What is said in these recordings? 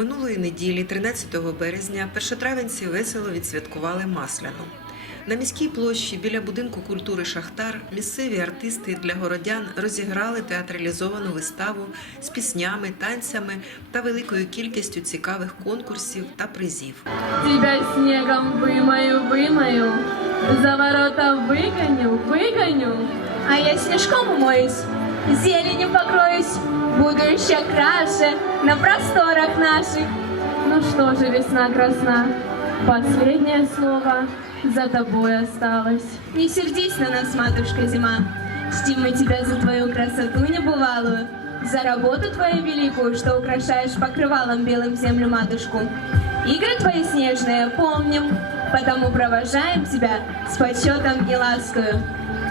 Минулої неділі, 13 березня, першотравенці весело відсвяткували Масляну. На міській площі біля будинку культури Шахтар місцеві артисти для городян розіграли театралізовану виставу з піснями, танцями та великою кількістю цікавих конкурсів та призів. Тебя снегом вымою, вымою, за ворота выгоню, выгоню. А я снежком умоюсь, Зеленью покроюсь, буду еще краше на просторах наших. Ну что же, весна красна, последнее слово за тобой осталось. Не сердись на нас, матушка зима, чтим мы тебя за твою красоту небывалую, за работу твою великую, что украшаешь покрывалом белым землю матушку. Игры твои снежные помним, потому провожаем тебя с почетом и ласкою.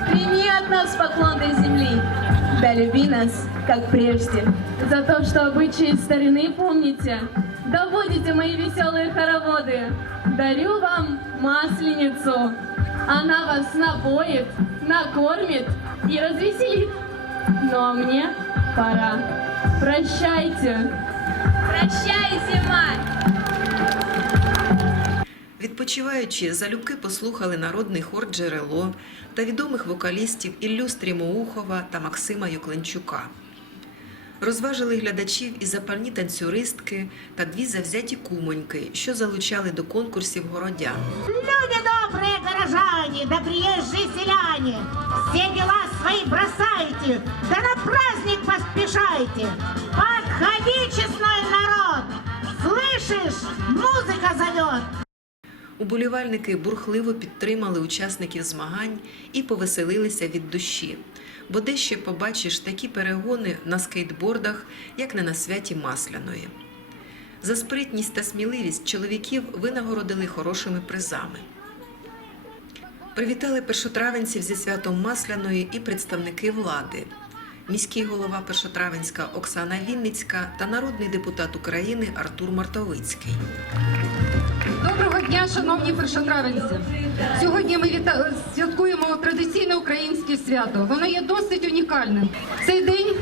Прими от нас поклон земли, да люби нас, как прежде. За то, что обычаи старины помните, доводите мои веселые хороводы. Дарю вам масленицу. Она вас напоит, накормит и развеселит. Ну а мне пора. Прощайте. Прощай, зима! Відпочиваючи, залюбки послухали народний хор Джерело та відомих вокалістів Іллю Стрімоухова та Максима Юкленчука. Розважили глядачів і запальні танцюристки та дві завзяті кумоньки, що залучали до конкурсів городян. Люди добрые горожане, да приезжие селяне, все дела свои бросайте, да на праздник поспешайте. Подходи, честной народ, слышишь, музыка зовет. Уболівальники бурхливо підтримали учасників змагань і повеселилися від душі. Бо де ще побачиш такі перегони на скейтбордах, як не на святі Масляної. За спритність та сміливість чоловіків винагородили хорошими призами. Привітали першотравенців зі святом Масляної і представники влади. Міський голова Першотравенська Оксана Вінницька та народний депутат України Артур Мартовицький. Доброго дня, шановні першотравенці. Сьогодні ми віта... святкуємо традиційне українське свято. Воно є досить унікальним. Цей день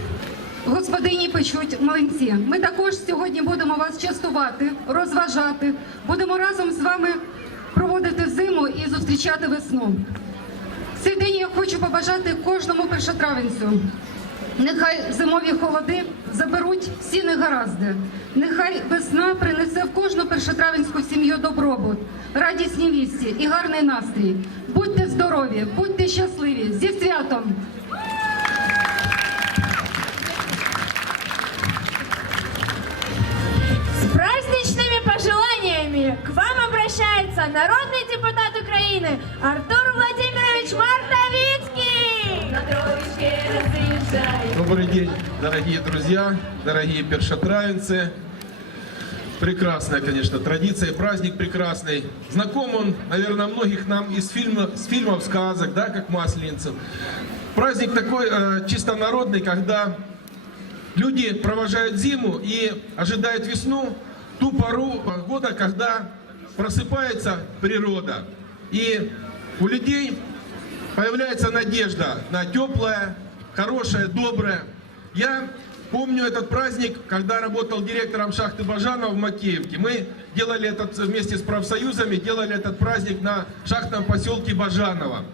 господині печуть млинці. Ми також сьогодні будемо вас частувати, розважати. Будемо разом з вами проводити зиму і зустрічати весну. Цей день я хочу побажати кожному першотравенцю. Нехай зимові холоди заберуть всі негаразди. Нехай весна принесе в кожну першотравенську сім'ю добробут, радісні вісті і гарний настрій. Будьте здорові, будьте щасливі зі святом! С праздничными пожеланиями к вам обращается народный депутат Украины Артур Владимирович Мартовицкий! Добрый день, дорогие друзья, дорогие першотравенцы. Прекрасная, конечно, традиция, праздник прекрасный. Знаком он, наверное, многих нам из фильма, с фильмов, сказок, да, как Масленицев. Праздник такой э, чисто народный, когда люди провожают зиму и ожидают весну, ту пору года, когда просыпается природа. И у людей появляется надежда на теплое, хорошее, доброе. Я помню этот праздник, когда работал директором шахты Бажанова в Макеевке. Мы делали этот вместе с профсоюзами, делали этот праздник на шахтном поселке Бажаново.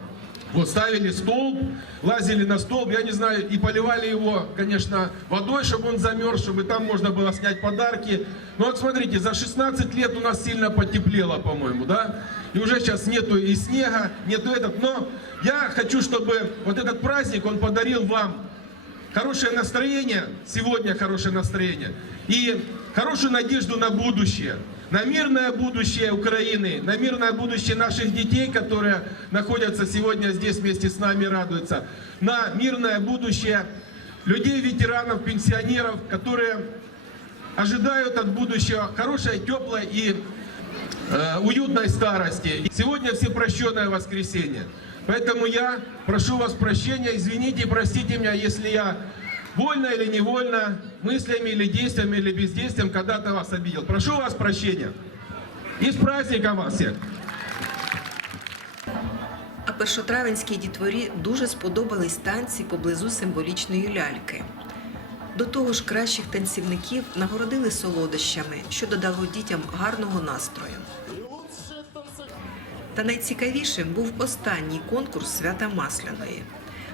Вот ставили столб, лазили на столб, я не знаю, и поливали его, конечно, водой, чтобы он замерз, чтобы там можно было снять подарки. Ну вот смотрите, за 16 лет у нас сильно потеплело, по-моему, да? И уже сейчас нету и снега, нету этот. Но я хочу, чтобы вот этот праздник, он подарил вам хорошее настроение, сегодня хорошее настроение, и хорошую надежду на будущее, на мирное будущее Украины, на мирное будущее наших детей, которые находятся сегодня здесь вместе с нами, радуются, на мирное будущее людей, ветеранов, пенсионеров, которые ожидают от будущего хорошей, теплой и э, уютной старости. И Сегодня всепрощенное воскресенье. Поэтому я прошу вас прощения, извините, простите меня, если я вольно или невольно, мыслями или действиями или бездействием когда-то вас обидел. Прошу вас прощения. И с праздником вас всех! А першотравенській дітворі дуже сподобались танці поблизу символічної ляльки. До того ж, кращих танцівників нагородили солодощами, що додало дітям гарного настрою. Та найцікавішим був останній конкурс свята Масляної.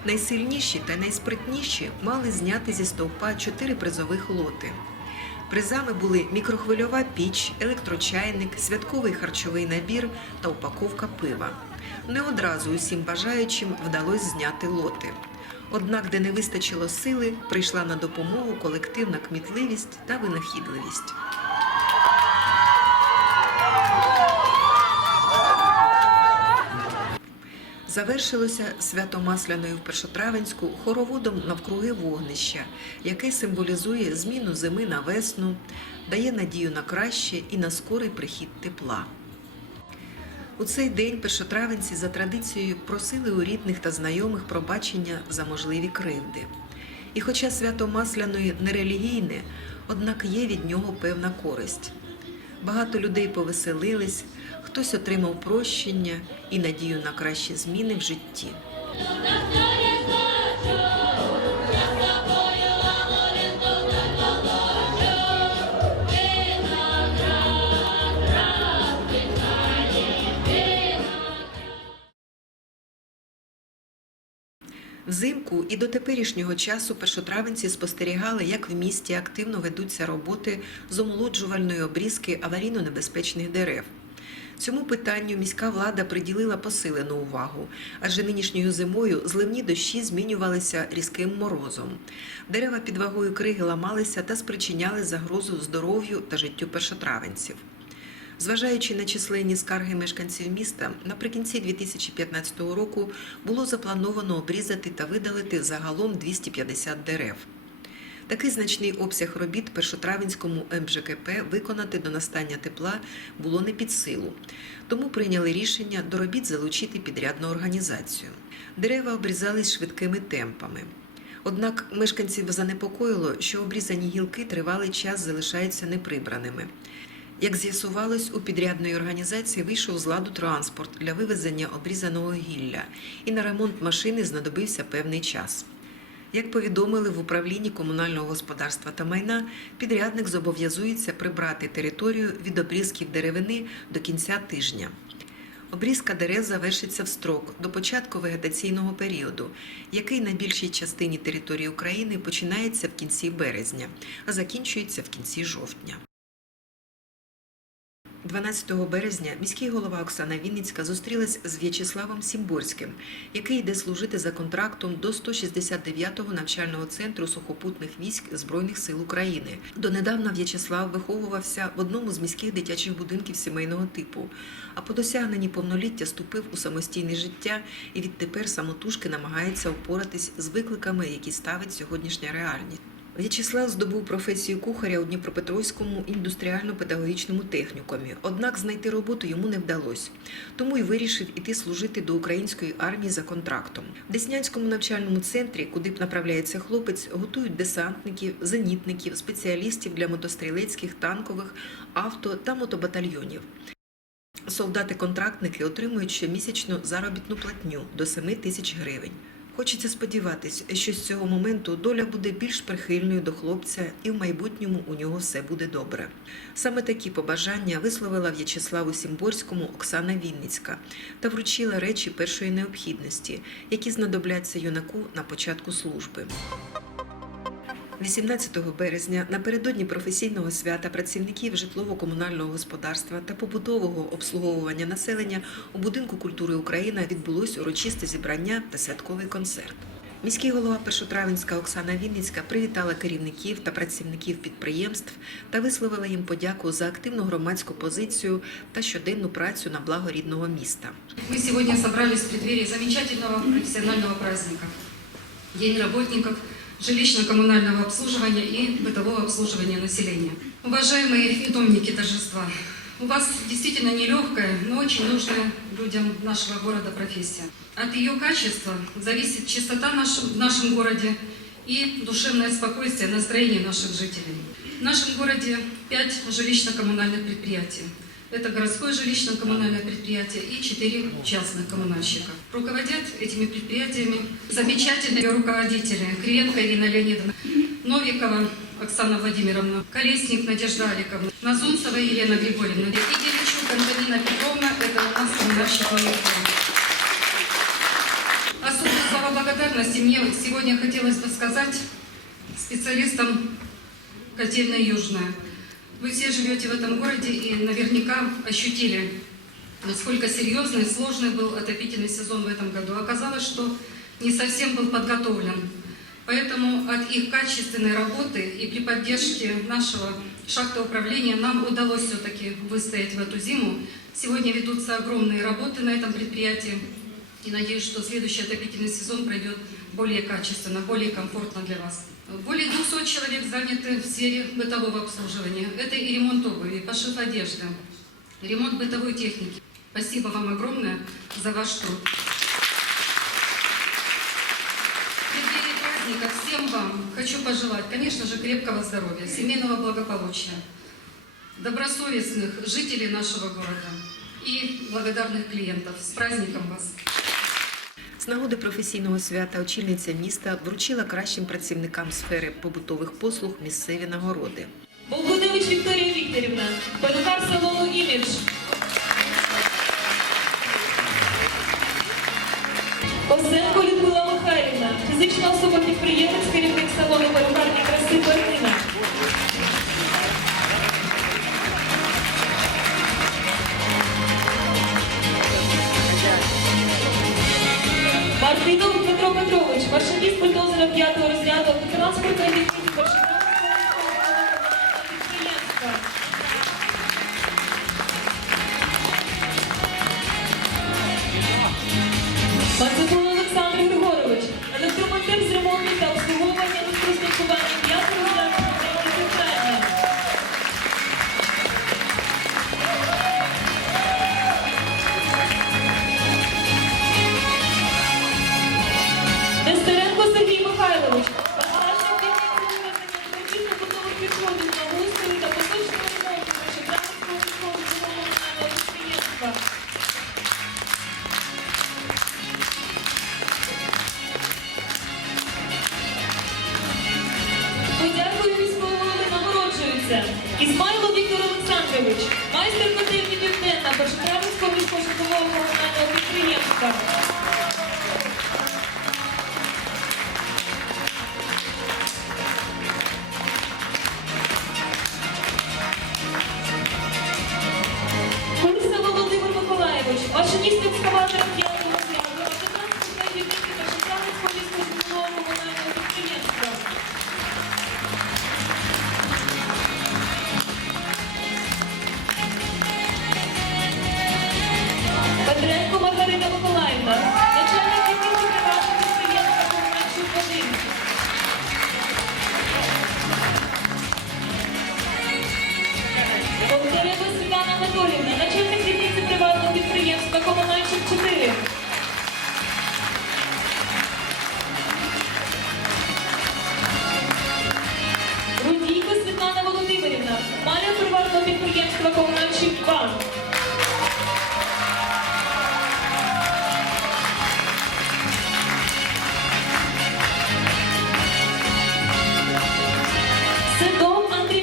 Найсильніші та найспритніші мали зняти зі стовпа чотири призових лоти. Призами були мікрохвильова піч, електрочайник, святковий харчовий набір та упаковка пива. Не одразу усім бажаючим вдалося зняти лоти. Однак, де не вистачило сили, прийшла на допомогу колективна кмітливість та винахідливість. Завершилося свято Масляною в Першотравенську хороводом навкруги вогнища, яке символізує зміну зими на весну, дає надію на краще і на скорий прихід тепла. У цей день першотравенці за традицією просили у рідних та знайомих пробачення за можливі кривди. І хоча свято Масляної не релігійне, однак є від нього певна користь. Багато людей повеселились, хтось отримав прощення і надію на кращі зміни в житті. Взимку і до теперішнього часу першотравенці спостерігали, як в місті активно ведуться роботи з омолоджувальної обрізки аварійно-небезпечних дерев. Цьому питанню міська влада приділила посилену увагу, адже нинішньою зимою зливні дощі змінювалися різким морозом. Дерева під вагою криги ламалися та спричиняли загрозу здоров'ю та життю першотравенців. Зважаючи на численні скарги мешканців міста, наприкінці 2015 року було заплановано обрізати та видалити загалом 250 дерев. Такий значний обсяг робіт першотравенському МЖКП виконати до настання тепла було не під силу, тому прийняли рішення до робіт залучити підрядну організацію. Дерева обрізались швидкими темпами. Однак мешканців занепокоїло, що обрізані гілки тривалий час залишаються неприбраними. Як з'ясувалось, у підрядної організації вийшов з ладу транспорт для вивезення обрізаного гілля, і на ремонт машини знадобився певний час. Як повідомили в управлінні комунального господарства та майна, підрядник зобов'язується прибрати територію від обрізків деревини до кінця тижня. Обрізка дерев завершиться в строк до початку вегетаційного періоду, який на більшій частині території України починається в кінці березня, а закінчується в кінці жовтня. 12 березня міський голова Оксана Вінницька зустрілась з В'ячеславом Сімборським, який йде служити за контрактом до 169-го навчального центру сухопутних військ Збройних сил України. Донедавна В'ячеслав виховувався в одному з міських дитячих будинків сімейного типу, а по досягненні повноліття ступив у самостійне життя і відтепер самотужки намагається впоратись з викликами, які ставить сьогоднішня реальність. В'ячеслав здобув професію кухаря у Дніпропетровському індустріально-педагогічному технікумі. Однак знайти роботу йому не вдалося. Тому й вирішив іти служити до української армії за контрактом. В Деснянському навчальному центрі, куди б направляється хлопець, готують десантників, зенітників, спеціалістів для мотострілецьких, танкових, авто та мотобатальйонів. Солдати-контрактники отримують щомісячну заробітну платню до 7 тисяч гривень. Хочеться сподіватись, що з цього моменту доля буде більш прихильною до хлопця, і в майбутньому у нього все буде добре. Саме такі побажання висловила В'ячеславу Сімборському Оксана Вінницька та вручила речі першої необхідності, які знадобляться юнаку на початку служби. 18 березня напередодні професійного свята працівників житлово-комунального господарства та побутового обслуговування населення у будинку культури Україна відбулось урочисте зібрання та святковий концерт. Міський голова Першотравенська Оксана Вінницька привітала керівників та працівників підприємств та висловила їм подяку за активну громадську позицію та щоденну працю на благо рідного міста. Мы сегодня собрались в преддверии замечательного профессионального праздника. День работников жилищно-коммунального обслуживания и бытового обслуживания населения. Уважаемые питомники торжества, у вас действительно нелегкая, но очень нужная людям нашего города профессия. От ее качества зависит чистота наш- в нашем городе и душевное спокойствие, настроение наших жителей. В нашем городе пять жилищно-коммунальных предприятий. Это городское жилищно-коммунальное предприятие и четыре частных коммунальщика. Руководят этими предприятиями замечательные руководители Кривенко Ирина Леонидовна. Новикова Оксана Владимировна, Колесник Надежда Аликовна, Назунцева Елена Григорьевна и Деричук Антонина Петровна, это у нас коммунальщик. Особые слова благодарности мне сегодня хотелось бы сказать специалистам котельной Южная. Вы все живете в этом городе и наверняка ощутили, насколько серьезный и сложный был отопительный сезон в этом году. Оказалось, что не совсем был подготовлен. Поэтому от их качественной работы и при поддержке нашего шахтового управления нам удалось все-таки выстоять в эту зиму. Сегодня ведутся огромные работы на этом предприятии. И надеюсь, что следующий отопительный сезон пройдет более качественно, более комфортно для вас. Более 200 человек заняты в сфере бытового обслуживания. Это и ремонт обуви, пошив одежды, ремонт бытовой техники. Спасибо вам огромное за ваш труд. В праздника всем вам хочу пожелать, конечно же, крепкого здоровья, семейного благополучия, добросовестных жителей нашего города и благодарных клиентов. С праздником вас! З нагоди професійного свята очільниця міста вручила кращим працівникам сфери побутових послуг місцеві нагороди. Богданович Вікторія Вікторівна, перукар салону «Імідж». Косенко Людмила Михайлівна, фізична особа-підприємець, керівник Thank you. Підприємства. Курса підприємства «Комунальщик 4». Рудійко Світлана Володимирівна, маляр приватного підприємства «Комунальщик 2». Седов Андрій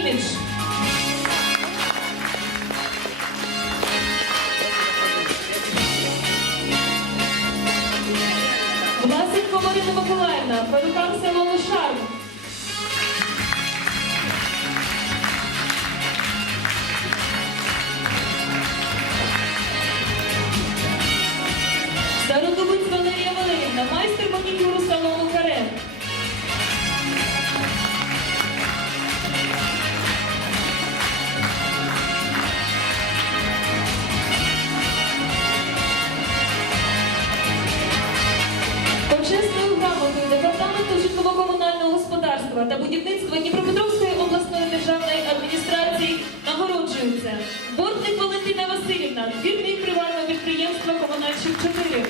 «Імідж». Власенко Марина Миколаївна, перукам село Шарм. Господарства та будівництва Дніпропетровської обласної державної адміністрації нам Нагороджується Бортник Валентина Васильівна, двірник приватного підприємства Комунальщик 4.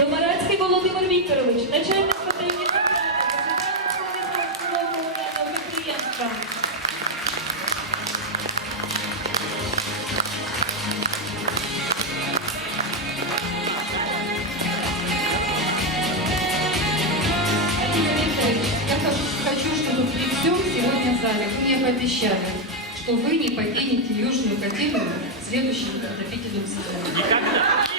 Домарацький Володимир Вікторович, начальник вы мне пообещали, что вы не покинете Южную Академию в следующем отопительном сезоне. Карамасов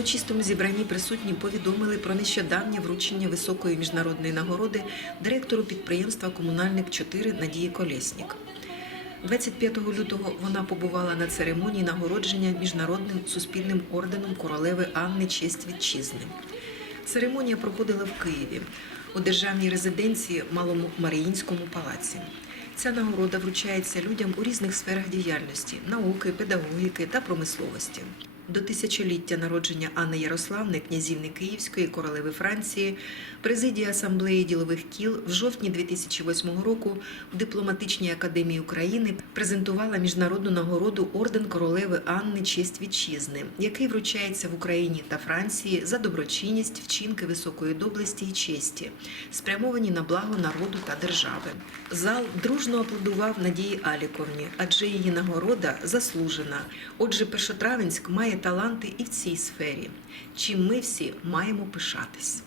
урочистому зібранні присутні повідомили про нещодавнє вручення високої міжнародної нагороди директору підприємства Комунальник 4 Надії Колєснік. 25 лютого вона побувала на церемонії нагородження міжнародним суспільним орденом королеви Анни Честь Вітчизни. Церемонія проходила в Києві у державній резиденції Малому Маріїнському палаці. Ця нагорода вручається людям у різних сферах діяльності науки, педагогіки та промисловості. До тисячоліття народження Анни Ярославни, князівни Київської, королеви Франції, президія асамблеї ділових кіл в жовтні 2008 року в дипломатичній академії України презентувала міжнародну нагороду орден королеви Анни Честь Вітчизни, який вручається в Україні та Франції за доброчинність, вчинки високої доблесті і честі, спрямовані на благо народу та держави. Зал дружно аплодував Надії Аліковні, адже її нагорода заслужена. Отже, Першотравенськ має таланти і в цій сфері, чим ми всі маємо пишатись.